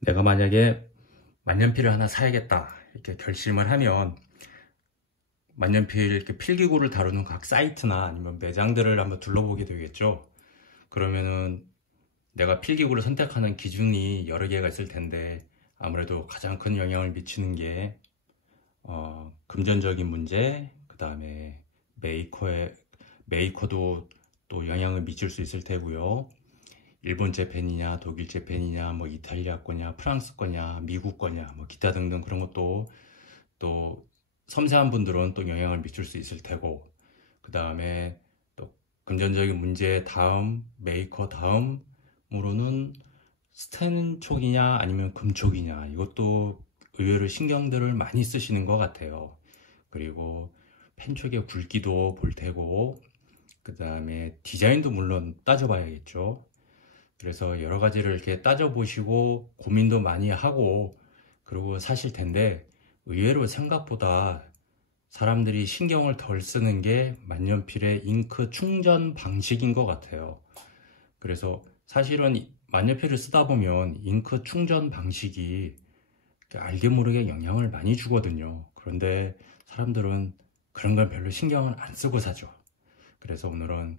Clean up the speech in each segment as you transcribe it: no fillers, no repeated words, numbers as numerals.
내가 만약에 만년필을 하나 사야겠다 이렇게 결심을 하면 만년필 이렇게 필기구를 다루는 각 사이트나 아니면 매장들을 한번 둘러보게 되겠죠. 그러면은 내가 필기구를 선택하는 기준이 여러 개가 있을 텐데 아무래도 가장 큰 영향을 미치는 게 금전적인 문제, 그 다음에 메이커도 또 영향을 미칠 수 있을 테고요. 일본제 펜이냐, 독일제 펜이냐, 뭐 이탈리아 거냐, 프랑스 거냐, 미국 거냐, 뭐 기타 등등 그런 것도 또 섬세한 분들은 또 영향을 미칠 수 있을 테고, 그 다음에 또 금전적인 문제 다음, 메이커 다음으로는 스텐 촉이냐 아니면 금촉이냐, 이것도 의외로 신경들을 많이 쓰시는 것 같아요. 그리고 펜 촉의 굵기도 볼 테고, 그 다음에 디자인도 물론 따져봐야겠죠. 그래서 여러 가지를 이렇게 따져보시고 고민도 많이 하고 그러고 사실 텐데, 의외로 생각보다 사람들이 신경을 덜 쓰는 게 만년필의 잉크 충전 방식인 것 같아요. 그래서 사실은 만년필을 쓰다 보면 잉크 충전 방식이 알게 모르게 영향을 많이 주거든요. 그런데 사람들은 그런 걸 별로 신경을 안 쓰고 사죠. 그래서 오늘은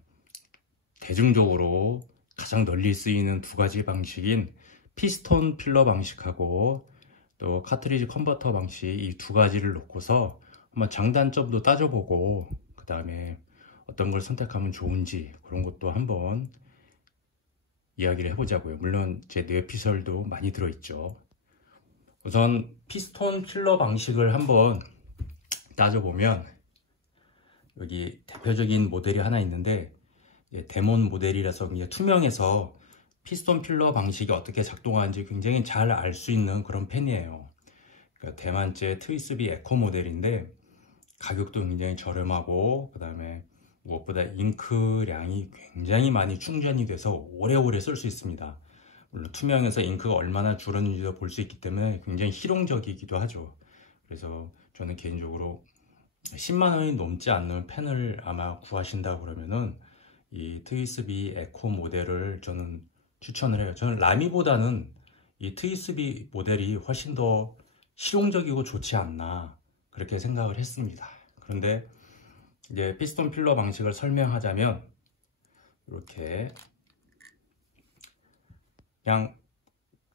대중적으로 가장 널리 쓰이는 두 가지 방식인 피스톤 필러 방식하고 또 카트리지 컨버터 방식, 이 두 가지를 놓고서 한번 장단점도 따져보고, 그 다음에 어떤 걸 선택하면 좋은지 그런 것도 한번 이야기를 해보자고요. 물론 제 뇌피설도 많이 들어있죠. 우선 피스톤 필러 방식을 한번 따져보면 여기 대표적인 모델이 하나 있는데, 데몬 모델이라서 그냥 투명해서 피스톤 필러 방식이 어떻게 작동하는지 굉장히 잘 알 수 있는 그런 펜이에요. 그러니까 대만제 트위스비 에코 모델인데 가격도 굉장히 저렴하고, 그 다음에 무엇보다 잉크량이 굉장히 많이 충전이 돼서 오래오래 쓸 수 있습니다. 물론 투명해서 잉크가 얼마나 줄었는지도 볼 수 있기 때문에 굉장히 실용적이기도 하죠. 그래서 저는 개인적으로 10만 원이 넘지 않는 펜을 아마 구하신다 그러면은 이 트위스비 에코 모델을 저는 추천을 해요. 저는 라미보다는 이 트위스비 모델이 훨씬 더 실용적이고 좋지 않나 그렇게 생각을 했습니다. 그런데 이제 피스톤 필러 방식을 설명하자면 이렇게 그냥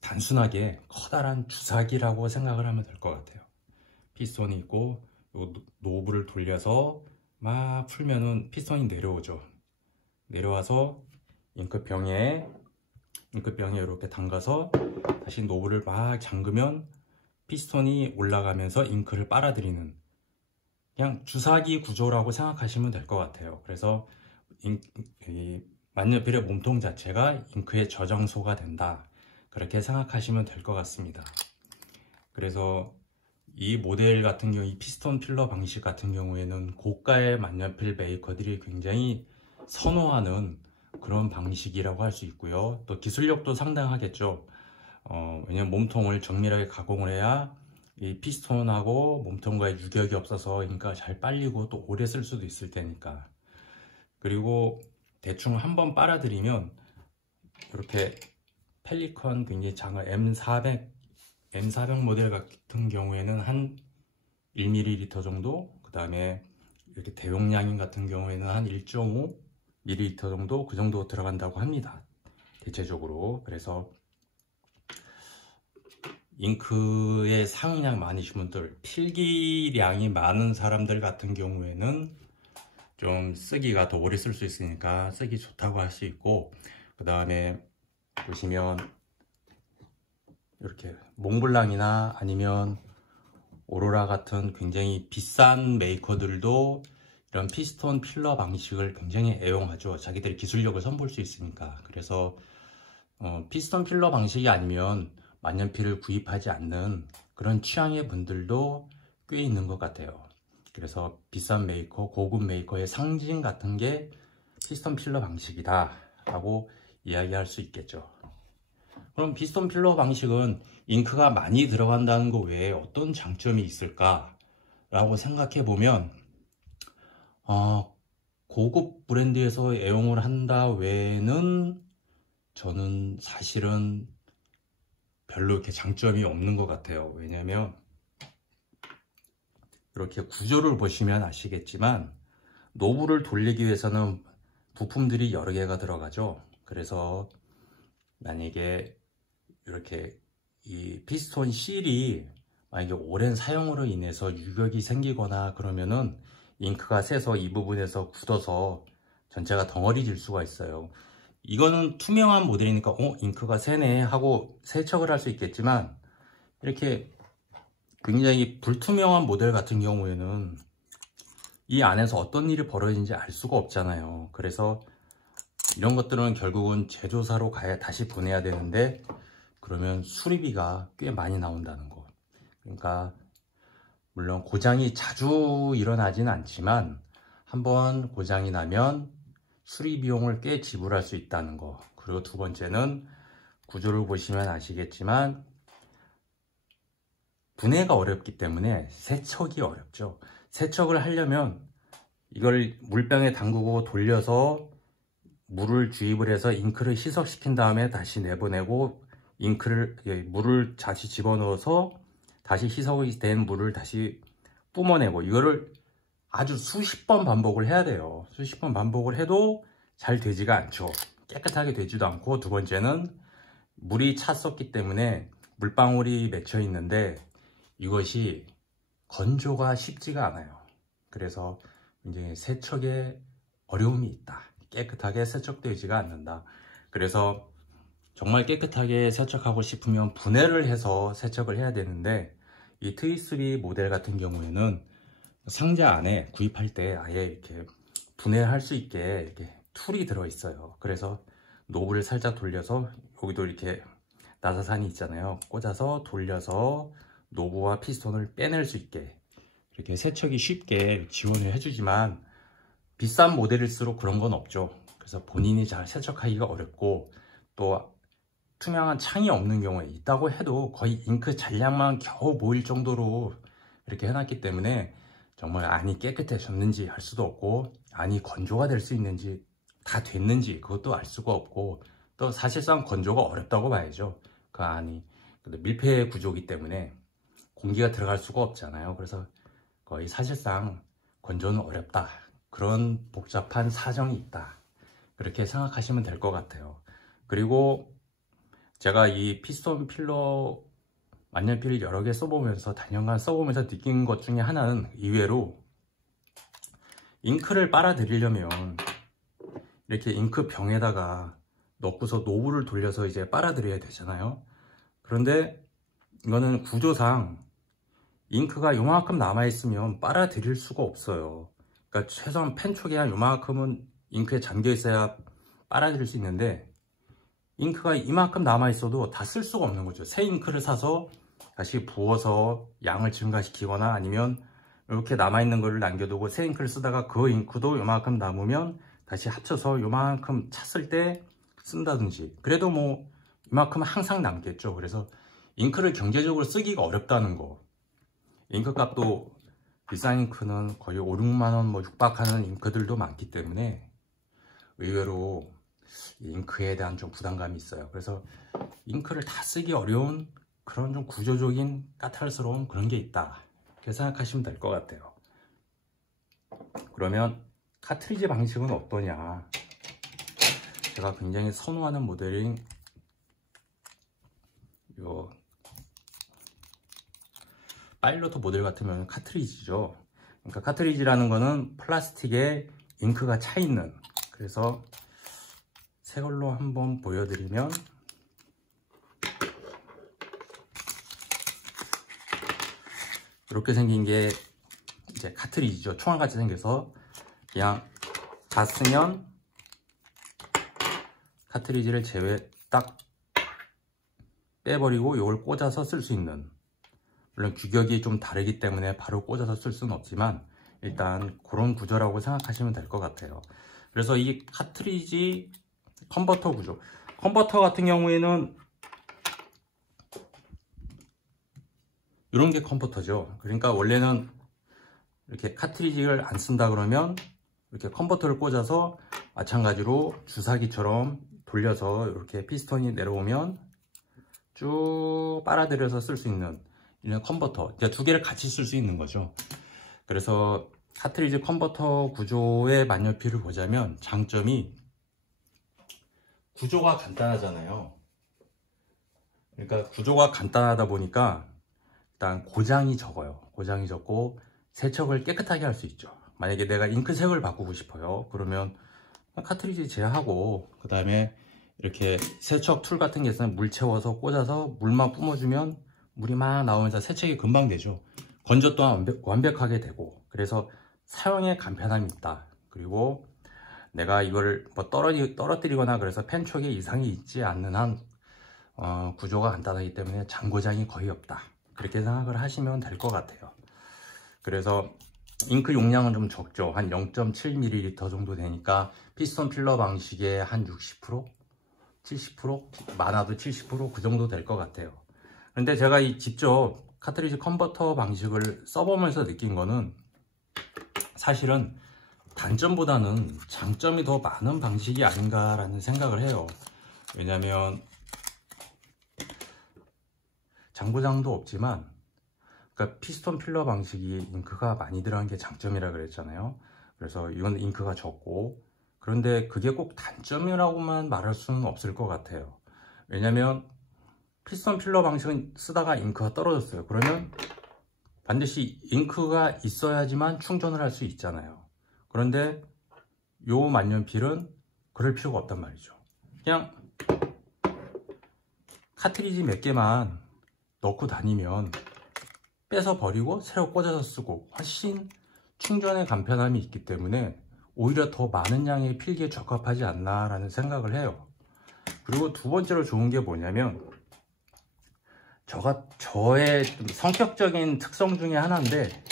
단순하게 커다란 주사기라고 생각을 하면 될 것 같아요. 피스톤이 있고 요 노브를 돌려서 막 풀면은 피스톤이 내려오죠. 내려와서 잉크병에 이렇게 담가서 다시 노브를 막 잠그면 피스톤이 올라가면서 잉크를 빨아들이는, 그냥 주사기 구조라고 생각하시면 될 것 같아요. 그래서 이 만년필의 몸통 자체가 잉크의 저장소가 된다, 그렇게 생각하시면 될 것 같습니다. 그래서 이 모델 같은 경우, 이 피스톤 필러 방식 같은 경우에는 고가의 만년필 메이커들이 굉장히 선호하는 그런 방식이라고 할 수 있고요. 또 기술력도 상당하겠죠. 왜냐면 몸통을 정밀하게 가공을 해야 이 피스톤하고 몸통과의 유격이 없어서 그러니까 잘 빨리고 또 오래 쓸 수도 있을 테니까. 그리고 대충 한번 빨아들이면 이렇게 펠리컨 굉장히 작은 M400 모델 같은 경우에는 한 1ml 정도, 그 다음에 이렇게 대용량인 같은 경우에는 한 1.5ml 정도, 그 정도 들어간다고 합니다, 대체적으로. 그래서 잉크의 사용량 많으신 분들, 필기량이 많은 사람들 같은 경우에는 좀 쓰기가 더 오래 쓸 수 있으니까 쓰기 좋다고 할 수 있고, 그 다음에 보시면 이렇게 몽블랑이나 아니면 오로라 같은 굉장히 비싼 메이커들도 이런 피스톤 필러 방식을 굉장히 애용하죠. 자기들의 기술력을 선보일 수 있으니까. 그래서 피스톤 필러 방식이 아니면 만년필을 구입하지 않는 그런 취향의 분들도 꽤 있는 것 같아요. 그래서 비싼 메이커, 고급 메이커의 상징 같은 게 피스톤 필러 방식이다 라고 이야기할 수 있겠죠. 그럼 피스톤 필러 방식은 잉크가 많이 들어간다는 것 외에 어떤 장점이 있을까 라고 생각해 보면, 고급 브랜드에서 애용을 한다 외에는 저는 사실은 별로 이렇게 장점이 없는 것 같아요. 왜냐면 이렇게 구조를 보시면 아시겠지만 노브를 돌리기 위해서는 부품들이 여러 개가 들어가죠. 그래서 만약에 이렇게 이 피스톤 실이 만약에 오랜 사용으로 인해서 유격이 생기거나 그러면은 잉크가 새서 이 부분에서 굳어서 전체가 덩어리질 수가 있어요. 이거는 투명한 모델이니까 잉크가 새네 하고 세척을 할 수 있겠지만, 이렇게 굉장히 불투명한 모델 같은 경우에는 이 안에서 어떤 일이 벌어지는지 알 수가 없잖아요. 그래서 이런 것들은 결국은 제조사로 가야 다시 보내야 되는데, 그러면 수리비가 꽤 많이 나온다는 거. 그러니까 물론 고장이 자주 일어나진 않지만 한번 고장이 나면 수리 비용을 꽤 지불할 수 있다는 거. 그리고 두 번째는 구조를 보시면 아시겠지만 분해가 어렵기 때문에 세척이 어렵죠. 세척을 하려면 이걸 물병에 담그고 돌려서 물을 주입을 해서 잉크를 희석시킨 다음에 다시 내보내고, 물을 다시 집어넣어서 다시 희석이 된 물을 다시 뿜어내고, 이거를 아주 수십 번 반복을 해야 돼요. 수십 번 반복을 해도 잘 되지가 않죠. 깨끗하게 되지도 않고, 두 번째는 물이 찼었기 때문에 물방울이 맺혀 있는데 이것이 건조가 쉽지가 않아요. 그래서 이제 세척에 어려움이 있다. 깨끗하게 세척되지가 않는다. 그래서 정말 깨끗하게 세척하고 싶으면 분해를 해서 세척을 해야 되는데, 이 트위3 모델 같은 경우에는 상자 안에 구입할 때 아예 이렇게 분해할 수 있게 이렇게 툴이 들어 있어요. 그래서 노브를 살짝 돌려서, 여기도 이렇게 나사산이 있잖아요. 꽂아서 돌려서 노브와 피스톤을 빼낼 수 있게 이렇게 세척이 쉽게 지원을 해주지만, 비싼 모델일수록 그런 건 없죠. 그래서 본인이 잘 세척하기가 어렵고, 또 투명한 창이 없는 경우에 있다고 해도 거의 잉크 잔량만 겨우 보일 정도로 이렇게 해놨기 때문에 정말 안이 깨끗해졌는지 알 수도 없고, 안이 건조가 될 수 있는지, 다 됐는지 그것도 알 수가 없고, 또 사실상 건조가 어렵다고 봐야죠. 그 안이 밀폐 구조이기 때문에 공기가 들어갈 수가 없잖아요. 그래서 거의 사실상 건조는 어렵다. 그런 복잡한 사정이 있다. 그렇게 생각하시면 될 것 같아요. 그리고 제가 이 피스톤 필러 만년필 여러 개 써보면서, 단연간 써보면서 느낀 것 중에 하나는, 이외로 잉크를 빨아들이려면 이렇게 잉크 병에다가 넣고서 노브를 돌려서 이제 빨아들여야 되잖아요. 그런데 이거는 구조상 잉크가 요만큼 남아있으면 빨아들일 수가 없어요. 그러니까 최소한 펜 촉이 한 요만큼은 잉크에 잠겨 있어야 빨아들일 수 있는데, 잉크가 이만큼 남아있어도 다 쓸 수가 없는 거죠. 새 잉크를 사서 다시 부어서 양을 증가시키거나, 아니면 이렇게 남아있는 거를 남겨두고 새 잉크를 쓰다가 그 잉크도 요만큼 남으면 다시 합쳐서 요만큼 찼을 때 쓴다든지, 그래도 뭐 이만큼 항상 남겠죠. 그래서 잉크를 경제적으로 쓰기가 어렵다는 거. 잉크 값도 비싼 잉크는 거의 5, 6만원 뭐 육박하는 잉크들도 많기 때문에 의외로 잉크에 대한 좀 부담감이 있어요. 그래서 잉크를 다 쓰기 어려운 그런 좀 구조적인 까탈스러운 그런 게 있다, 이렇게 생각하시면 될 것 같아요. 그러면 카트리지 방식은 어떠냐? 제가 굉장히 선호하는 모델인 요 파일로트 모델 같으면 카트리지죠. 그러니까 카트리지라는 거는 플라스틱에 잉크가 차 있는, 그래서 새 걸로 한번 보여드리면, 이렇게 생긴 게 이제 카트리지죠. 총알같이 생겨서 그냥 다 쓰면 카트리지를 딱 빼버리고 이걸 꽂아서 쓸 수 있는, 물론 규격이 좀 다르기 때문에 바로 꽂아서 쓸 수는 없지만 일단 그런 구조라고 생각하시면 될 것 같아요. 그래서 이 카트리지 컨버터 구조, 컨버터 같은 경우에는 이런 게 컨버터죠. 그러니까 원래는 이렇게 카트리지를 안 쓴다 그러면 이렇게 컨버터를 꽂아서 마찬가지로 주사기처럼 돌려서 이렇게 피스톤이 내려오면 쭉 빨아들여서 쓸 수 있는 이런 컨버터, 이제 두 개를 같이 쓸 수 있는 거죠. 그래서 카트리지 컨버터 구조의 만년필을 보자면 장점이 구조가 간단하잖아요. 그러니까 구조가 간단하다 보니까 일단 고장이 적어요. 고장이 적고 세척을 깨끗하게 할 수 있죠. 만약에 내가 잉크색을 바꾸고 싶어요. 그러면 카트리지 제하고 그 다음에 이렇게 세척 툴 같은 게 있으면 물 채워서 꽂아서 물만 뿜어주면 물이 막 나오면서 세척이 금방 되죠. 건조 또한 완벽하게 되고, 그래서 사용에 간편함이 있다. 그리고 내가 이걸 뭐 떨어뜨리거나 그래서 펜촉에 이상이 있지 않는 한 구조가 간단하기 때문에 장고장이 거의 없다. 그렇게 생각을 하시면 될 것 같아요. 그래서 잉크 용량은 좀 적죠. 한 0.7ml 정도 되니까 피스톤 필러 방식의 한 60%? 70%? 많아도 70%? 그 정도 될 것 같아요. 그런데 제가 이 직접 카트리지 컨버터 방식을 써보면서 느낀 거는 사실은 단점보다는 장점이 더 많은 방식이 아닌가라는 생각을 해요. 왜냐면 장고장도 없지만, 그러니까 피스톤 필러 방식이 잉크가 많이 들어간 게 장점이라 그랬잖아요. 그래서 이건 잉크가 적고, 그런데 그게 꼭 단점이라고만 말할 수는 없을 것 같아요. 왜냐면 피스톤 필러 방식은 쓰다가 잉크가 떨어졌어요. 그러면 반드시 잉크가 있어야지만 충전을 할 수 있잖아요. 그런데 요 만년필은 그럴 필요가 없단 말이죠. 그냥 카트리지 몇 개만 넣고 다니면 빼서 버리고 새로 꽂아서 쓰고 훨씬 충전의 간편함이 있기 때문에 오히려 더 많은 양의 필기에 적합하지 않나 라는 생각을 해요. 그리고 두 번째로 좋은 게 뭐냐면 저의 좀 성격적인 특성 중에 하나인데,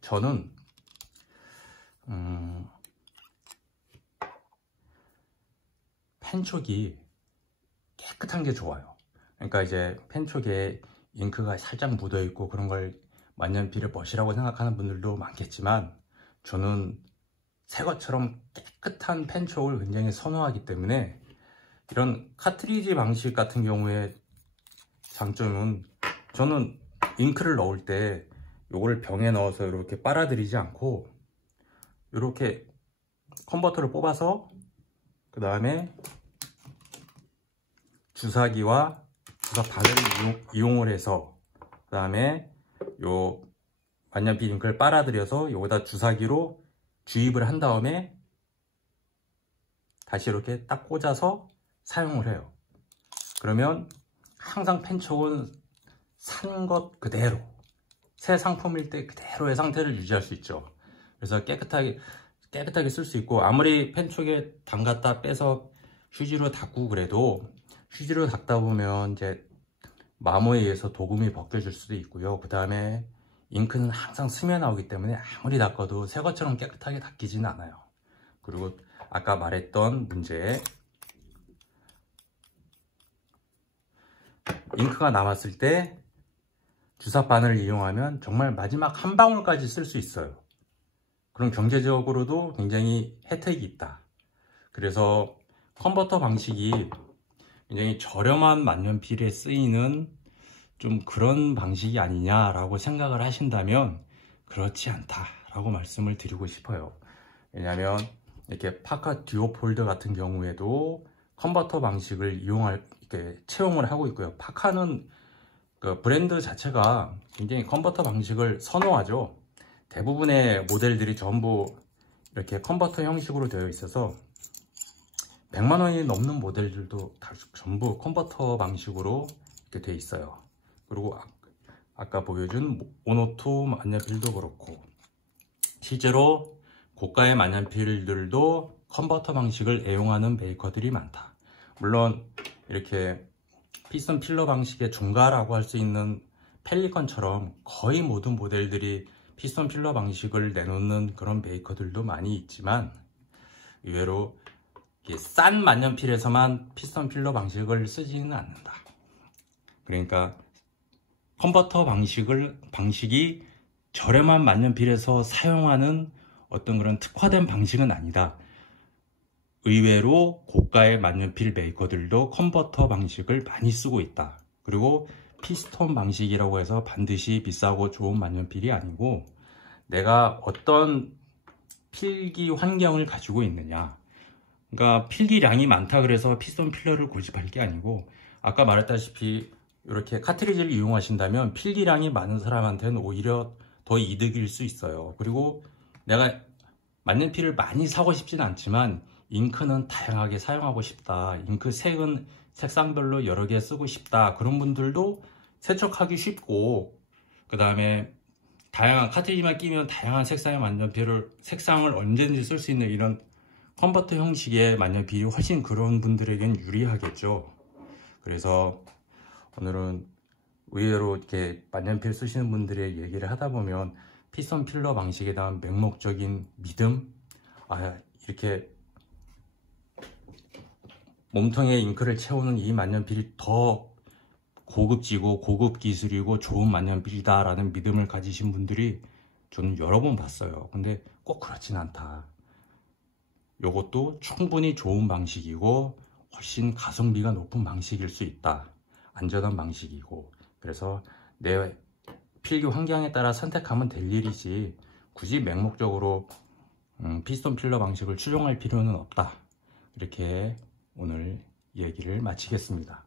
저는 펜촉이 깨끗한 게 좋아요. 그러니까 이제 펜촉에 잉크가 살짝 묻어 있고 그런 걸 만년필을 멋이라고 생각하는 분들도 많겠지만, 저는 새 것처럼 깨끗한 펜촉을 굉장히 선호하기 때문에 이런 카트리지 방식 같은 경우에 장점은, 저는 잉크를 넣을 때 요거를 병에 넣어서 이렇게 빨아들이지 않고 이렇게 컨버터를 뽑아서 그 다음에 주사기와 주사바늘을 이용을 해서 그 다음에 요 만년필 잉크를 빨아들여서 여기다 주사기로 주입을 한 다음에 다시 이렇게 딱 꽂아서 사용을 해요. 그러면 항상 펜촉은 산 것 그대로, 새 상품일 때 그대로의 상태를 유지할 수 있죠. 그래서 깨끗하게 쓸 수 있고, 아무리 펜촉에 담갔다 빼서 휴지로 닦고 그래도 휴지로 닦다 보면 이제 마모에 의해서 도금이 벗겨질 수도 있고요. 그 다음에 잉크는 항상 스며 나오기 때문에 아무리 닦아도 새 것처럼 깨끗하게 닦이지는 않아요. 그리고 아까 말했던 문제, 잉크가 남았을 때 주사바늘을 이용하면 정말 마지막 한 방울까지 쓸 수 있어요. 그럼 경제적으로도 굉장히 혜택이 있다. 그래서 컨버터 방식이 굉장히 저렴한 만년필에 쓰이는 좀 그런 방식이 아니냐라고 생각을 하신다면 그렇지 않다라고 말씀을 드리고 싶어요. 왜냐하면 이렇게 파카 듀오폴드 같은 경우에도 컨버터 방식을 이렇게 채용을 하고 있고요. 파카는 그 브랜드 자체가 굉장히 컨버터 방식을 선호하죠. 대부분의 모델들이 전부 이렇게 컨버터 형식으로 되어 있어서 100만 원이 넘는 모델들도 다 전부 컨버터 방식으로 이렇게 되어 있어요. 그리고 아까 보여준 오노투 만년필도 그렇고, 실제로 고가의 만년필들도 컨버터 방식을 애용하는 메이커들이 많다. 물론 이렇게 피스톤 필러 방식의 중가라고 할 수 있는 펠리컨처럼 거의 모든 모델들이 피스톤 필러 방식을 내놓는 그런 메이커들도 많이 있지만, 의외로 싼 만년필에서만 피스톤 필러 방식을 쓰지는 않는다. 그러니까 컨버터 방식이 저렴한 만년필에서 사용하는 어떤 그런 특화된 방식은 아니다. 의외로 고가의 만년필 메이커들도 컨버터 방식을 많이 쓰고 있다. 그리고 피스톤 방식이라고 해서 반드시 비싸고 좋은 만년필이 아니고 내가 어떤 필기 환경을 가지고 있느냐, 그러니까 필기량이 많다 그래서 피스톤 필러를 고집할 게 아니고, 아까 말했다시피 이렇게 카트리지를 이용하신다면 필기량이 많은 사람한테는 오히려 더 이득일 수 있어요. 그리고 내가 만년필을 많이 사고 싶진 않지만 잉크는 다양하게 사용하고 싶다, 잉크 색은 색상별로 여러 개 쓰고 싶다, 그런 분들도 세척하기 쉽고, 그 다음에 다양한 카트리지만 끼면 다양한 색상의 만년필을 색상을 언제든지 쓸 수 있는 이런 컨버터 형식의 만년필이 훨씬 그런 분들에겐 유리하겠죠. 그래서 오늘은 의외로 이렇게 만년필 쓰시는 분들의 얘기를 하다 보면 피스톤 필러 방식에 대한 맹목적인 믿음, 이렇게 몸통에 잉크를 채우는 이 만년필이 더 고급지고 고급 기술이고 좋은 만년필이다 라는 믿음을 가지신 분들이 저는 여러 번 봤어요. 근데 꼭 그렇진 않다. 요것도 충분히 좋은 방식이고 훨씬 가성비가 높은 방식일 수 있다. 안전한 방식이고, 그래서 내 필기 환경에 따라 선택하면 될 일이지 굳이 맹목적으로 피스톤 필러 방식을 추종할 필요는 없다. 이렇게 오늘 얘기를 마치겠습니다.